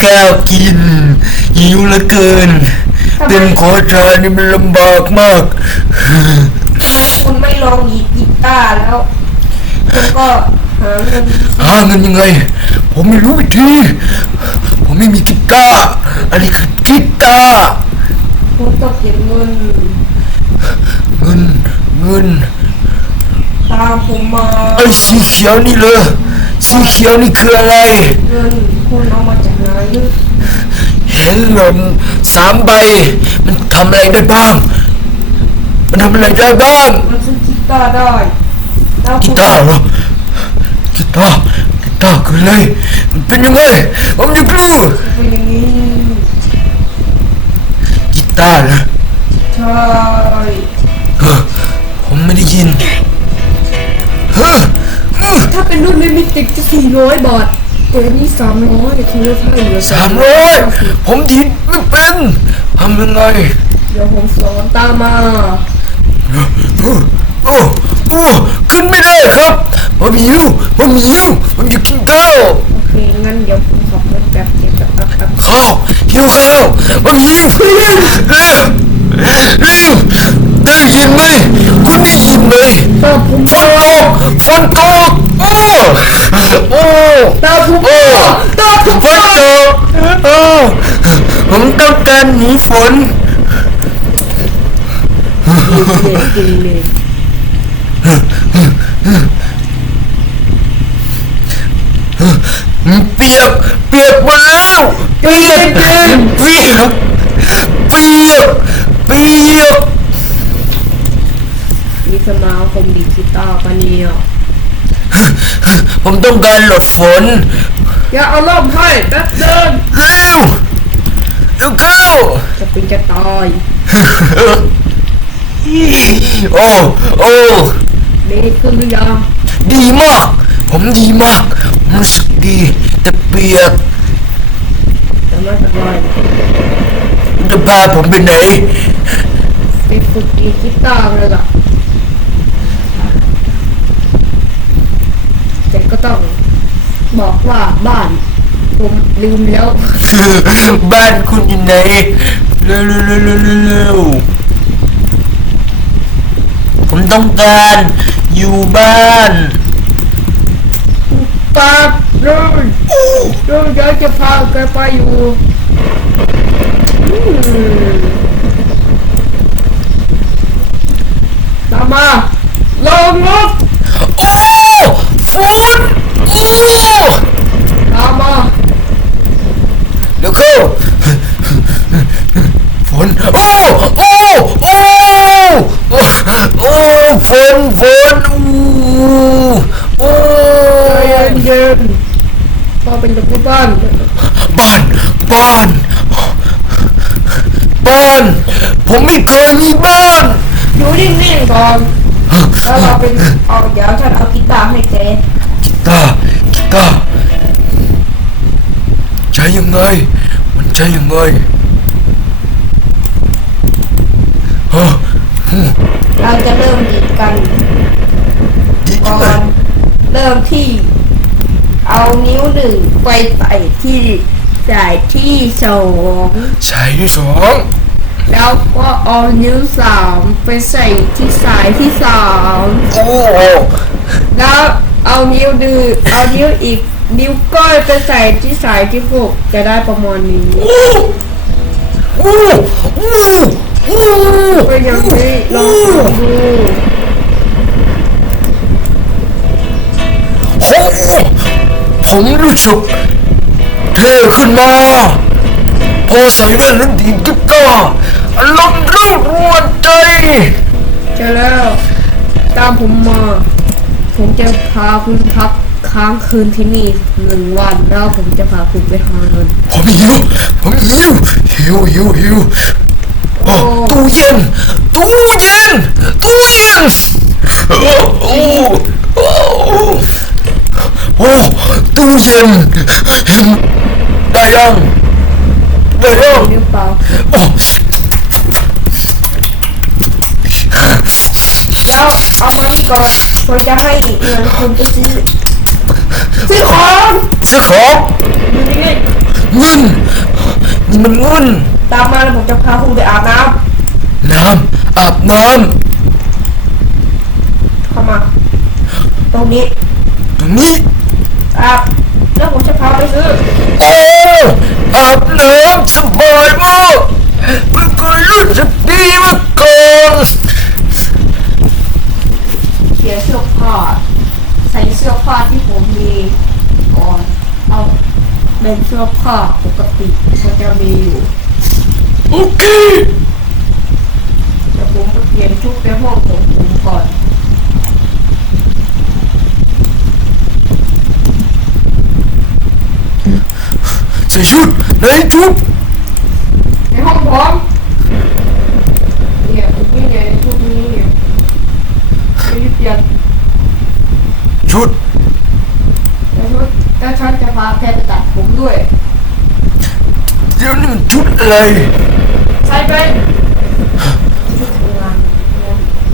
ข้าวกินหิวเหลือเกิน เป็นขอทานนี่มันลำบากมาก คุณไม่ลองหยิบกีตาร์แล้วคุณก็หาเงินหาเงินยังไง ผมไม่รู้วิธี ผมไม่มีกีตาร์อันนี้คือกีตาร์คุณต้องเก็บเงิน เงิน เงิน ตามผมมาไอ้สีเขียวนี่เลย สีเขียวนี่คืออะไร เงินคุณเอามาจากไหนเห็นหล่นสามใบ มันทำอะไรได้บ้าง มันทำอะไรได้บ้าง มันซื้อกีตาร์ได้แล้วกีคุณตาร์เหรอกีตาร์กีตาร์คืออะไรมันเป็นยังไงผมอยากรู้เป็นอย่างนี้กีตาร์เหรอใช่เฮ้อผมไม่ได้ยินเฮ้ออื้อ ถ้าเป็นรุ่นลิมิเต็ดจะสี่ร้อยบาทตัวนี้สามร้อยคุณลดให้เหลือสามร้อยผมดีดไม่เป็นทำยังไง เดี๋ยวผมสอนตามมาโอ้โอ้โอ้ขึ้นไม่ได้ครับผมหิวผมหิวผมอยากกินข้าวโอเคงั้นเดี๋ยวผมขับรถแป๊บเดียวแป๊บแป๊บแป๊บข้าวหิวข้าวผมหิวเร็วเร็วได้ยินไหมคุณได้ยินไหมตาผมฝนตกฝนตก โอ้โอ้ตาผมโอ้ตาผมฝนตกโอ้ผมต้องการหนีฝนกินเลยเปียกเปียกหมดแล้วเกินเกินเปียกเปียกเปียกมีสมาคมดีดกีตาร์ปะเนี่ย ผมต้องการหลบฝน อย่าเอาล่มให้แป๊บเดินเร็วเร็วเข้าจะเป็นจะตาย โอ้โอ้ดีขึ้นหรือยังดีมาก ผมดีมากผมรู้สึกดี แต่เปียกแต่ไม่เป็นไรมันจะพาผมไปไหนไปฝึกดีดกีตาร์เลยล่ะแต่ก็ต้อง บอกว่าบ้าน ผมลืมแล้ว บ้านคุณอยู่ไหนเร็วเร็วเร็วเร็วเร็วเร็วผมต้องการอยู่บ้านปากเดินเดินเดี๋ยวจะพาแกไปอยู่อืมตามมาลงรถโอ้ฝนโอ้ ตามมา เดี๋ยวเข้าฝนโอ้โอ้โอ้โอ้ฝนฝนอู้โอ้ ใจเย็นๆพ่อเป็นเด็กผู้บ้าน บ้านบ้านบ้าน ผมไม่เคยมีบ้าน อยู่นิ่งๆก่อนแล้วเราเป็นเอาเดี๋ยวฉันเอากีตาร์ให้แกกีตาร์กีตาร์ใช้ยังไง มันใช้ยังไงฮะเราจะเริ่มดีดกันดีก่จัองเลยนเริ่มที่ เอานิ้วหนึ่งไปใส่ที่สายที่สองใช้ที่สอง แล้วก็เอานิ้วสามไปใส่ที่สายที่สามโอ้แล้วเอานิ้วดื้อเอานิ้วอีก นิ้วก้อยไปใส่ที่สายที่หกจะได้ประมาณนี้โอ้โอ้โอ้โอ้เป็นอย่างนี้ลองทำดูโอ้ผมรู้สึกเท่ขึ้นมา พอใส่แว่นแล้วดีดกีตาร์ อารมณ์เร่ารวนใจ เจอแล้ว ตามผมมา ผมจะพาคุณพักค้างคืนที่นี่หนึ่งวันแล้วผมจะพาคุณไปหาเงินผมหิว ผมหิว หิวหิวหิวโอ้ตู้เย็น ตู้เย็น ตู้เย็น โอ้โอ้โอ้โอ้ตู้เย็นเห็นได้ยังได้ยังนิ้วเปล่าโอ้ แล้ว เอามานี่ก่อนผมจะให้เงินคุณไปซื้อซื้อของซื้อของอยู่นี่เงินนี่มันเงินตามมาแล้วผมจะพาคุณไปอาบน้ำน้ำอาบน้ำเข้ามา ตรงนี้ตรงนี้อาบแล้วผมจะพาไปซื้อโอ้อาบน้ำสบายมากไม่เคยรู้สึกดีมาก่อนเขียเสื้อผ้าใส่เสื้อผ้าที่ผมมีก่อนเอาเป็นเสื้อผ้าปกติมันจะมีอยู่โอเคเดี๋ยวผมไปเปลี่ยนชุดในห้องของผมก่อนใส่ชุดไหนชุดในห้องผมเนี่ยผมไม่ใหญ่ในชุดนี้เนี่ยไม่ได้เปลี่ยน ชุดแต่ชุดแต่ฉันจะพาแกไปตัดผมด้วย เดี๋ยวนี่มันชุดอะไร ใช่เป็นชุดทำงาน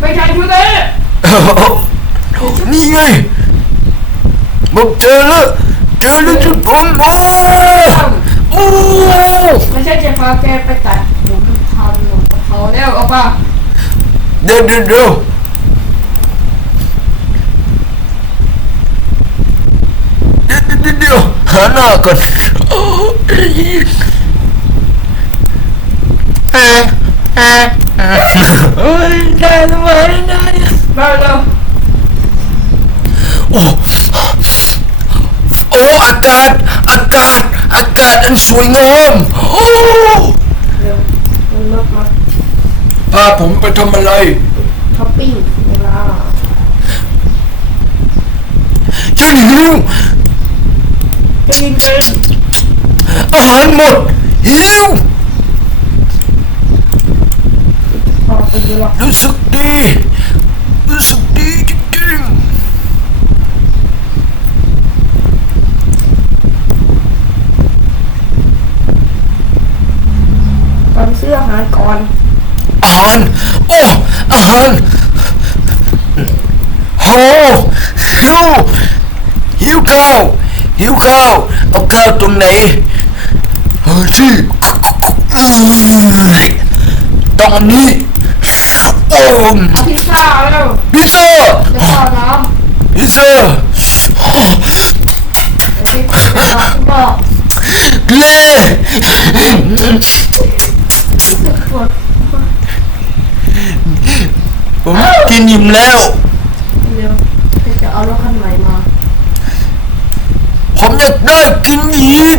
ไม่ใช่ชุดนี้นี่ไงบอกเจอแล้วเจอแล้วชุดผมโอ้โอ้ไม่ใช่จะพาแกไปตัดผมทำหนูกับเขาแล้วเอาป่ะเดี๋ยวเดี๋ยว เดี๋ยวเดี๋ยวเดี๋ยวเดี๋ยวหาหน้าก่อนโอ้ยเอ๊ะเอ๊ะเอ๊ะโอ้ยได้ทำไมได้เร็วเร็วโอ้โอ้อากาศอากาศอากาศอันสวยงามโอ้เร็วมันรถมาพาผมไปทำอะไรช้อปปิ้งเวลาฉันหิว จะยินเป็น อา หารหมด หิวพอไปดูหรอกรู้สึกดี รู้สึกดีจริงตอนซื้ออาหารก่อนๆอาหาร โอ้ อาหาร โห หิว หิวข้าว หิวข้าว เอาข้าวตรงไหน เฮ้ยที่ตอนนี้โอ้เอาพิซซ่าแล้วพิซซ่าแล้วก็น้ำพิซซ่าเดี๋ยวพี่บอกเล่ปวดผมกินอิ่มแล้วเร็วพี่จะเอารถคันใหม่มา ผมอยากได้กินอีก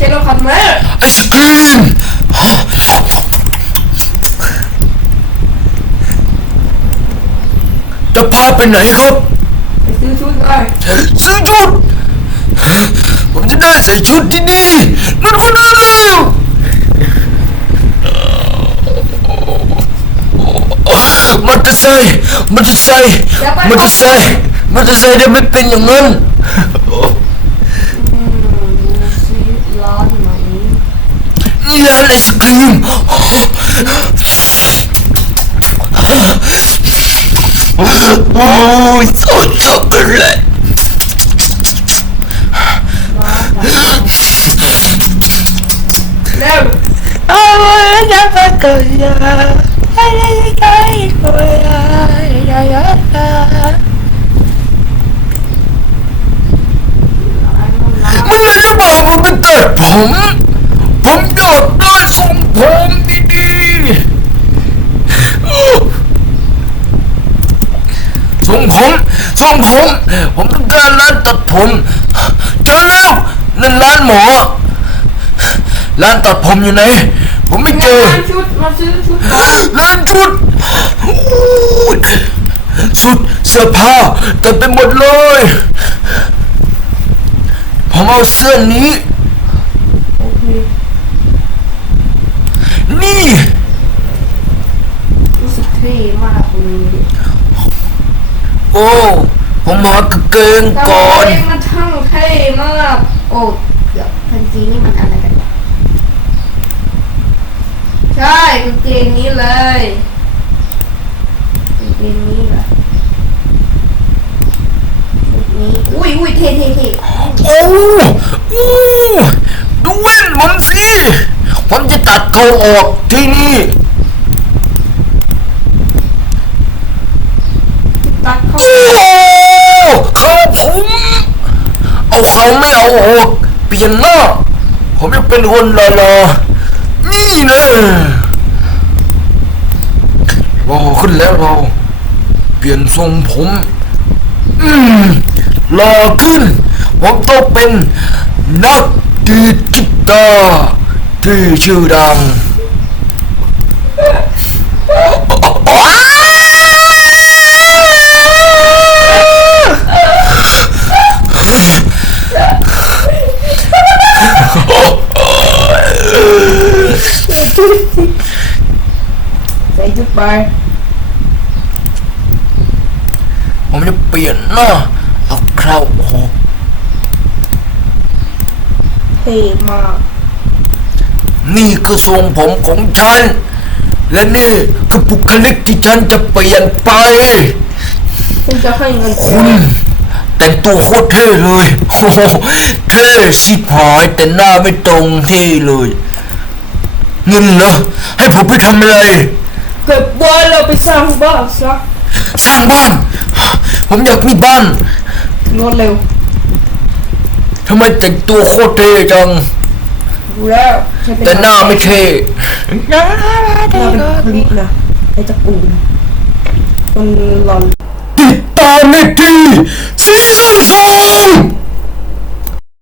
ไม่ใช่รถคันใหม่ไอศครีมจะพาไปไหนครับไปซื้อชุดเลยซื้อชุด ผมจะได้ใส่ชุดที่ดีนั่นคนนั้นแล้วมันจะใส่มันจะใส่มันจะใส่มันจะใส่ได้ไม่เป็นอย่างนั้น อืมดูซิร้านไหน นี่ร้านไอศครีมโอ้ยสดช็อก ผมไปตัดผมผมอยทรงผมดีๆทรงผมทรงผม ผมต้องการร้านตัดผมเจอแล้วนั่นร้านหมอ ร้านตัดผมอยู่ไหน ผมไม่เจอร้านชุดมาซื้อชุดก่นร้านชุดอู้ยสุดเสื้อผ้าเต็มไปหมดเลย ผมเอาเสื้อนี้ โอเค โอ้ ผมบอกว่าเกินก่อน แต่ว่ามันช่างเท่มาก โอ้เดี๋ยวพันซีนี่มันอะไรกันใช่กางเกงนี้เลยกางเกงนี้แบบนี้อุ้ยอุ้ยเท่เท่เท่โอ้โอ้ดูเว้นผมสิ ผมจะตัดเขาออกที่นี่ เอาไม่เอาออกเปลี่ยนหน้าผมจะเป็นคนรอรอๆนี่นะรอขึ้นแล้วเรา เปลี่ยนทรงผม อืมรอขึ้น ผมต้องเป็นนักดีดกีตาร์ที่ชื่อดัง ใส่ชุดไปผมจะเปลี่ยนหน้าเอาเคราออกเท่มาก นี่คือทรงผมของฉัน และนี่คือบุคลิกที่ฉันจะเปลี่ยนไปคุณจะให้เงินคุณแต่งตัวโคตรเท่เลยโอ้โหเท่ชิบหายแต่หน้าไม่ตรงเท่เลย เงินเหรอให้ผมไปทำอะไร เก็บไว้เราไปสร้างบ้านซะสร้างบ้าน ผมอยากมีบ้านรวดเร็วทำไมแต่งตัวโคตรเท่จัง ดูแล้วฉันเป็นแต่หน้าไม่เท่หน้าเป็นคลิปนะไอ้ตระกูลคนหลอนติดตามในที่ซีซั่นสอง